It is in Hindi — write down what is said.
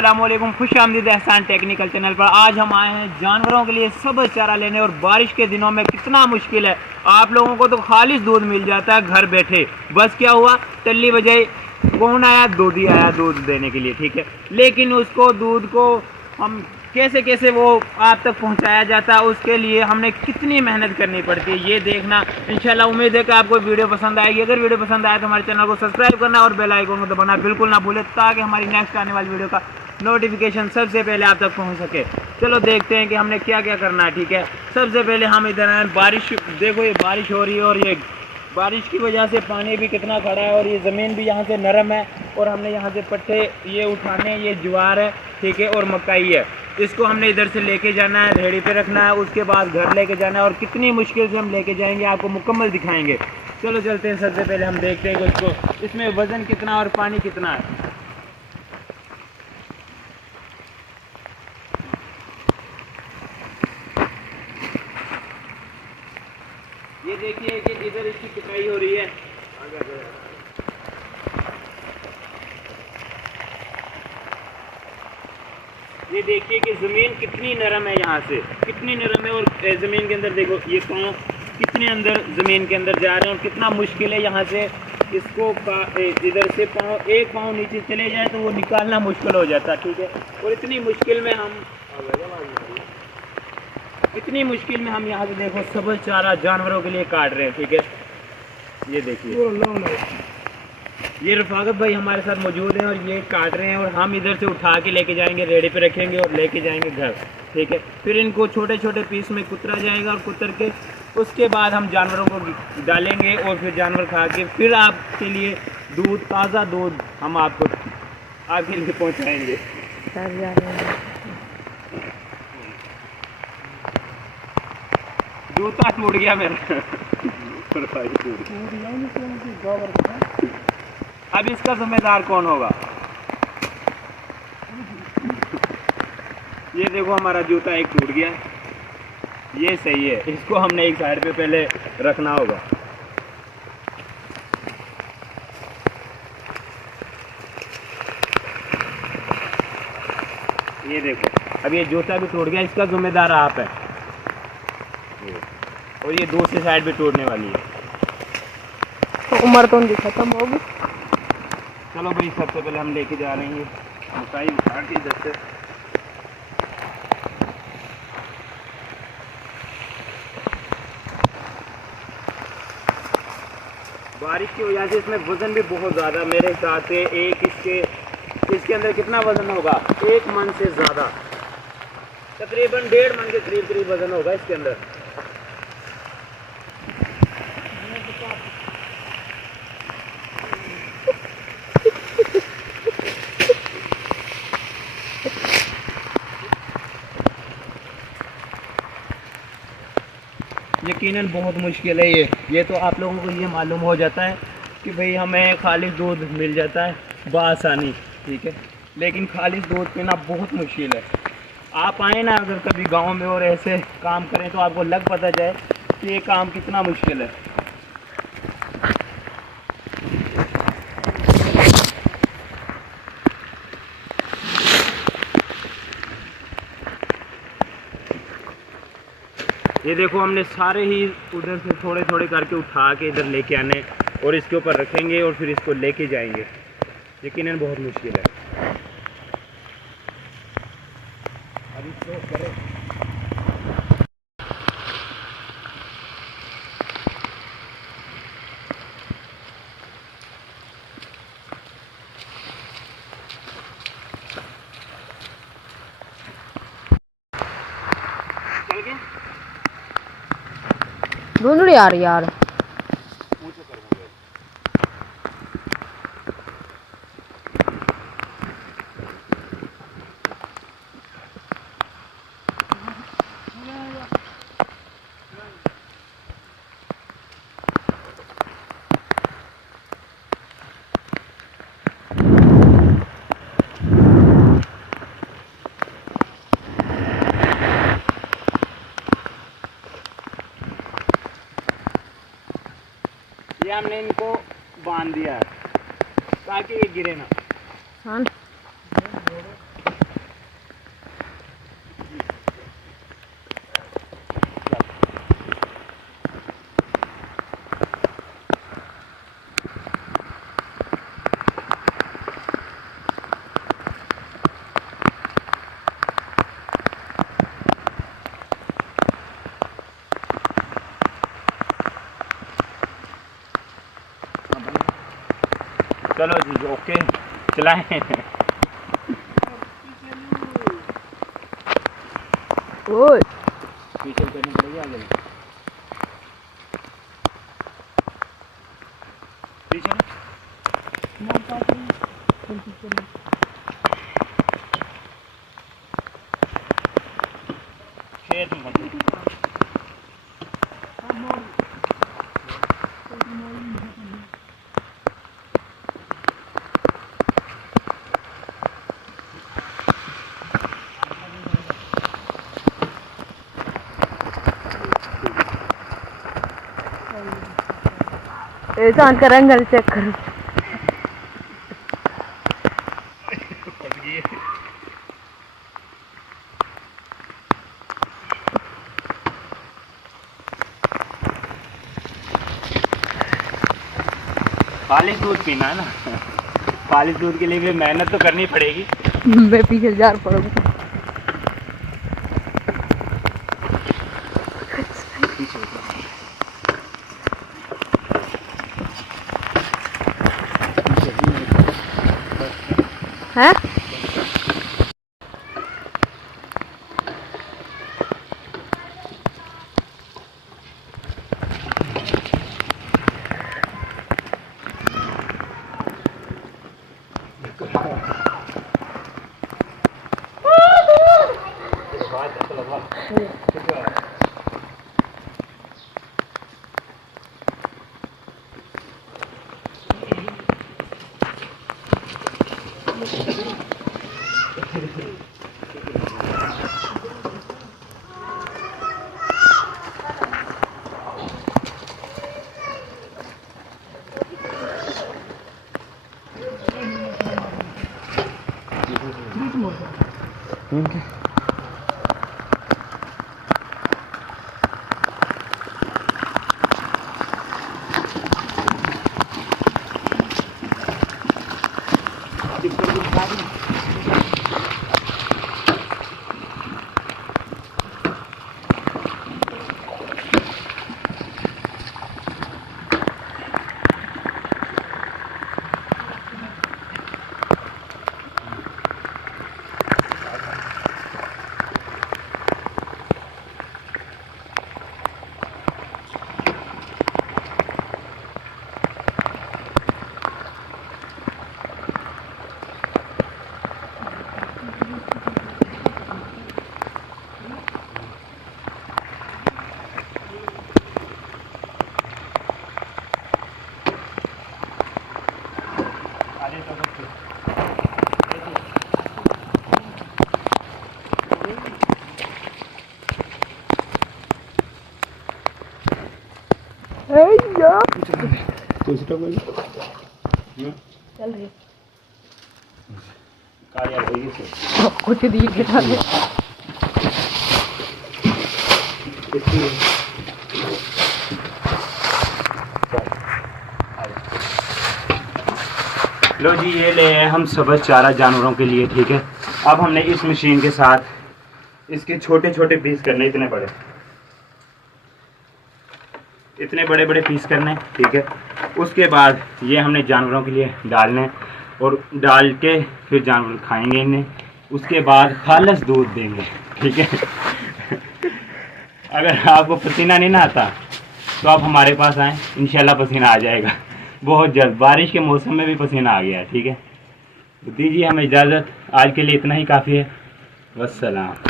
अस्सलामुअलैकुम, खुश आमदीद एहसान टेक्निकल चैनल पर। आज हम आए हैं जानवरों के लिए सब्ज़ चारा लेने। और बारिश के दिनों में कितना मुश्किल है। आप लोगों को तो खालिश दूध मिल जाता है घर बैठे। बस क्या हुआ, टल्ली बजाई, कौन आया, दूधी आया दूध देने के लिए, ठीक है। लेकिन उसको दूध को हम कैसे कैसे वो आप तक पहुंचाया जाता है, उसके लिए हमने कितनी मेहनत करनी पड़ती है, ये देखना। इंशाल्लाह उम्मीद है कि आपको वीडियो पसंद आएगी। अगर वीडियो पसंद आए तो हमारे चैनल को सब्सक्राइब करना और बेल आइकन को दबाना बिल्कुल ना भूलें, ताकि हमारी नेक्स्ट आने वाली वीडियो का नोटिफिकेशन सबसे पहले आप तक पहुंच सके। चलो देखते हैं कि हमने क्या क्या करना है, ठीक है। सबसे पहले हम इधर आए, बारिश देखो, ये बारिश हो रही है और ये बारिश की वजह से पानी भी कितना खड़ा है और ये ज़मीन भी यहाँ से नरम है। और हमने यहाँ से पट्टे ये उठाने, ये ज्वार है, ठीक है, और मकई है। इसको हमने इधर से लेके जाना है, रेहड़ी पे रखना है, उसके बाद घर लेके जाना है। और कितनी मुश्किल से हम लेके जाएंगे, आपको मुकम्मल दिखाएंगे। चलो चलते हैं। सबसे पहले हम देखते हैं कि उसको, इसमें वज़न कितना और पानी कितना है। ये देखिए कि इधर इसकी पिटाई हो रही है। ये देखिए कि ज़मीन कितनी नरम है, यहाँ से कितनी नरम है। और ज़मीन के अंदर देखो, ये पाँव कितने अंदर ज़मीन के अंदर जा रहे हैं। और कितना मुश्किल है यहाँ से इसको, इधर से पाँव, एक पाँव नीचे चले जाए तो वो निकालना मुश्किल हो जाता है, ठीक है। और इतनी मुश्किल में हम यहाँ से देखो सब्ज़ चारा जानवरों के लिए काट रहे हैं, ठीक है। ये देखिए, ये रफाकत भाई हमारे साथ मौजूद हैं और ये काट रहे हैं। और हम इधर से उठा के लेके जाएंगे, रेडी पे रखेंगे और लेके जाएंगे घर, ठीक है। फिर इनको छोटे छोटे पीस में कुतरा जाएगा और कुतर के उसके बाद हम जानवरों को डालेंगे। और फिर जानवर खा के फिर आपके लिए दूध, ताज़ा दूध हम आपको आपके लिए पहुँचाएँगे। जूता टूट गया मेरा। अब इसका जिम्मेदार कौन होगा? ये देखो, हमारा जूता एक टूट गया, ये सही है। इसको हमने एक साइड पे पहले रखना होगा। ये देखो, अब ये जूता भी टूट गया, इसका जिम्मेदार आप है। और ये दूसरी साइड भी टूटने वाली है। तो उम्र तो उनकी खत्म होगी। चलो भाई, सबसे पहले हम लेके जा रहे हैं मकई उठा के इधर से। बारिश की वजह से इसमें वज़न भी बहुत ज़्यादा, मेरे हिसाब से इसके अंदर कितना वज़न होगा, 1 मन से ज़्यादा, तकरीबन 1.5 मन के करीब वज़न होगा इसके अंदर। यकीनन बहुत मुश्किल है ये तो आप लोगों को ये मालूम हो जाता है कि भाई हमें खालिश दूध मिल जाता है बआसानी, ठीक है। लेकिन खालिश दूध पीना बहुत मुश्किल है। आप आए ना अगर कभी गांव में और ऐसे काम करें तो आपको लग पता जाए कि ये काम कितना मुश्किल है। ये देखो, हमने सारे ही उधर से थोड़े थोड़े करके उठा के इधर लेके आने और इसके ऊपर रखेंगे और फिर इसको लेके जाएंगे। यकीनन बहुत मुश्किल है। अभी तो करें। चल गए? ढूंढ यार। ये हमने इनको बांध दिया है ताकि ये गिरे ना। हाँ। चलो जी ओके चलाएं। ओए पीछे करनी पड़ेगी आगे पीछे खेत में चांद का रंग चेक करो। खालिश दूध पीना है ना, खालिश दूध के लिए भी मेहनत तो करनी पड़ेगी। मैं पीछे जा पड़ूंगा। हैं? चल रही कुछ दी के लो जी ये ले आए हम सब्ज़ चारा जानवरों के लिए, ठीक है। अब हमने इस मशीन के साथ इसके छोटे छोटे पीस करने, इतने बड़े बड़े पीस करने, ठीक है। उसके बाद ये हमने जानवरों के लिए डालने और डाल के फिर जानवर खाएंगे इन्हें। उसके बाद खालिश दूध देंगे, ठीक है। अगर आपको पसीना नहीं ना आता तो आप हमारे पास आएँ, इंशाल्लाह पसीना आ जाएगा बहुत जल्द। बारिश के मौसम में भी पसीना आ गया, ठीक है। तो दीजिए हमें इजाज़त, आज के लिए इतना ही काफ़ी है। वस्सलाम।